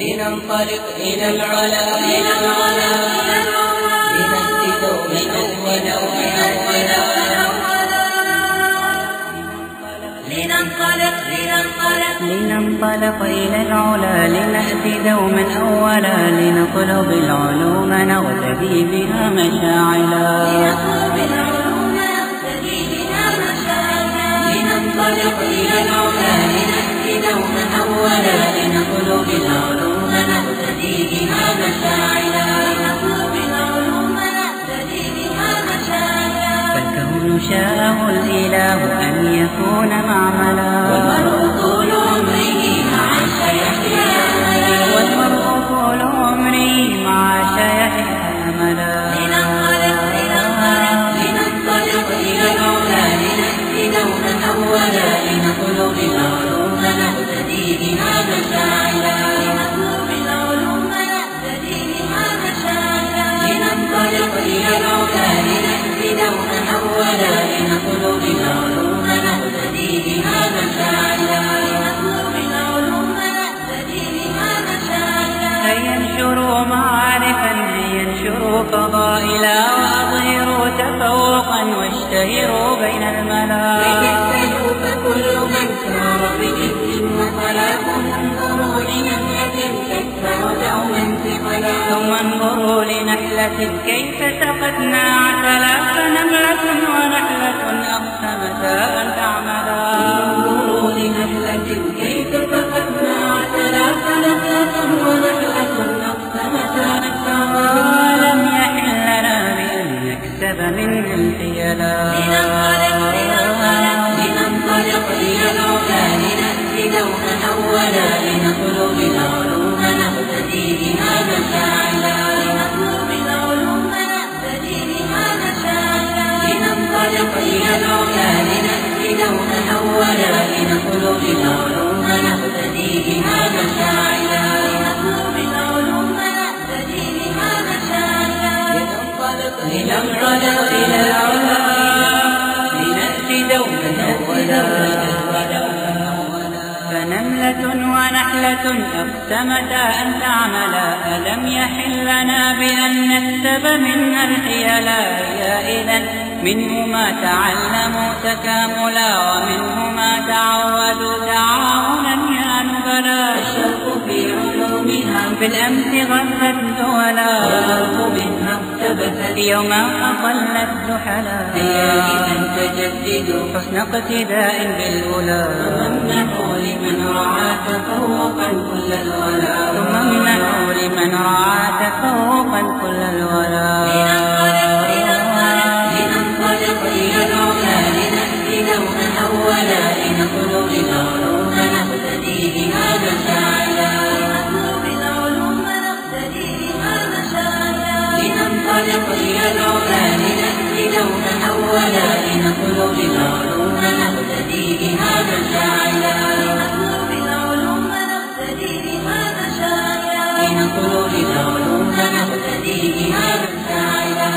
لننطلق إلى العلا لنهد دوما أولا لننطلق إلى العلا لنأتي دوما أولا لنطلب العلوم نغتدي بها مشاعلا لننطلق إلى العلا لنأتي دوما أولا لنطلب العلوم نغتدي بها مشاعلا فالكون شاءه الإله أن يكون معملا والمرء طول عمره مع شيحيى أملا لننطلق إلى العلا لنأتي دوما أولا لنطلب العلوم نغتدي بها مشاعلا لننطلق إلى العلا لنأتي دوما أولا لنطلب العلوم نغتدي بها مشاعلا هيا انشروا معارفا هيا انشروا فضائلا وأظهروا تفوقا واشتهروا بين الملا فكل من سار بجد وطلاق انظروا لنملة تكثر دوما ثقلا ثم انظروا لنحلة كيف سقتنا عسلا فنملة ونحلة أقسمتا أن تعملا انظروا لنحلة كيف سقتنا عسلا فنملة ونحلة أقسمتا أن تعملا لم يحل لنا بأن نكسب منها الحيلا لننطلق إلى العلا لنأتي دوما أولا لنطلب العلوم نغتدي بها مشاعلا لننطلق إلى العلا لنأتي دوما أولا لنطلب العلوم نغتدي بها مشاعلا لننطلق إلى العلا لنأتي دوما أولا فنملة ونحلة أقسمتا أن تعملا ألم يحل لنا بأن نكسب منها الحيلا يا إذن منه ما تعلموا تكاملا ومنه ما تعودوا تعاونا يا نبلا الشرق في علومها في الأمس غفت دولا والأرض منها اقتبست يوما أقلت زحلا هيا إذن تجددوا حسن اقتداء بالأولى ومنحوا لمن رعى تفوقا كل الولا ثم امنحوا لمن رعى تفوقا كل الولا لننطلق إلى العلا لنأتي دوما أولا لنطلب العلوم نغتدي بها مشاعلا لننطلق إلى العلا لنأتي دوما أولا لنطلب العلوم نغتدي بها مشاعلا لنطلب العلوم نغتدي بها مشاعلا لنطلب العلوم نغتدي بها مشاعلا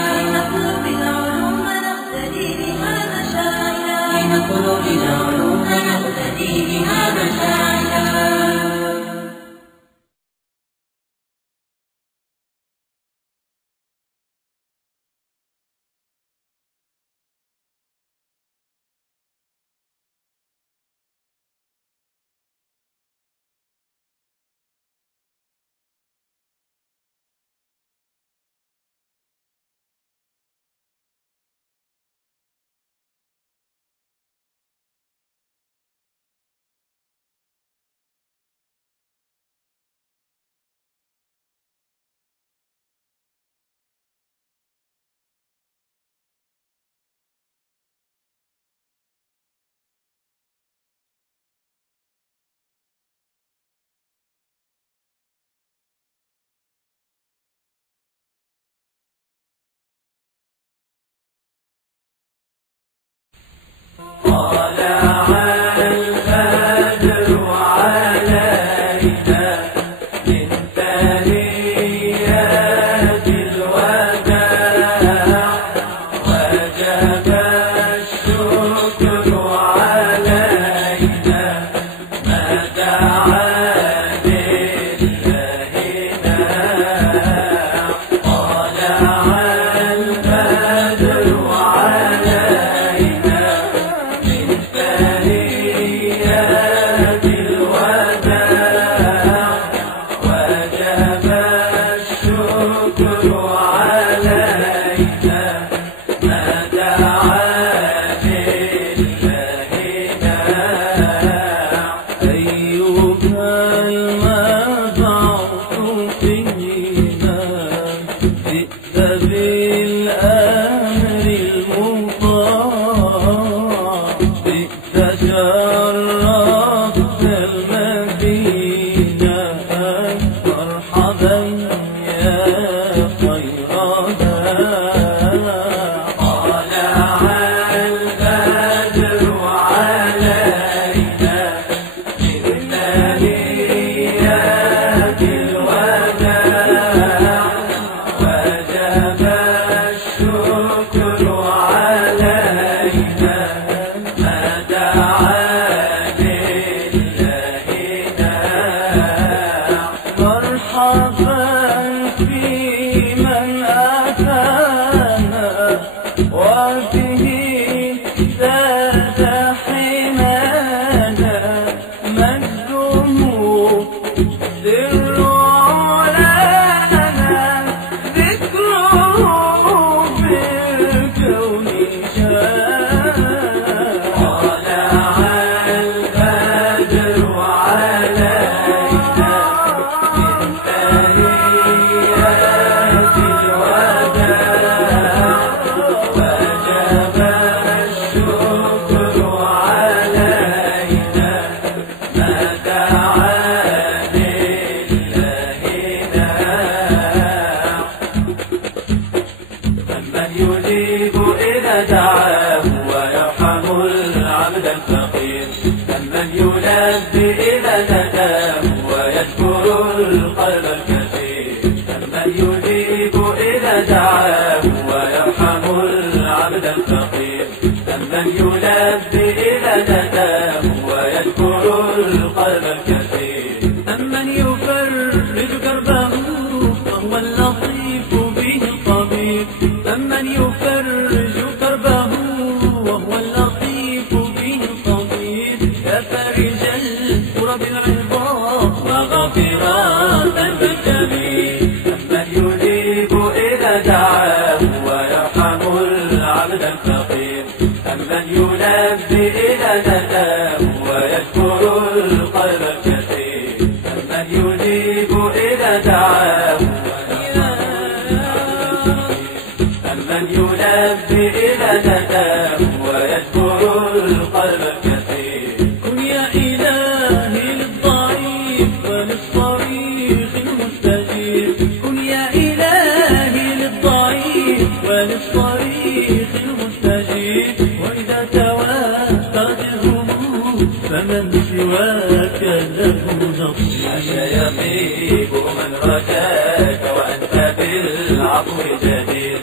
عفو جديد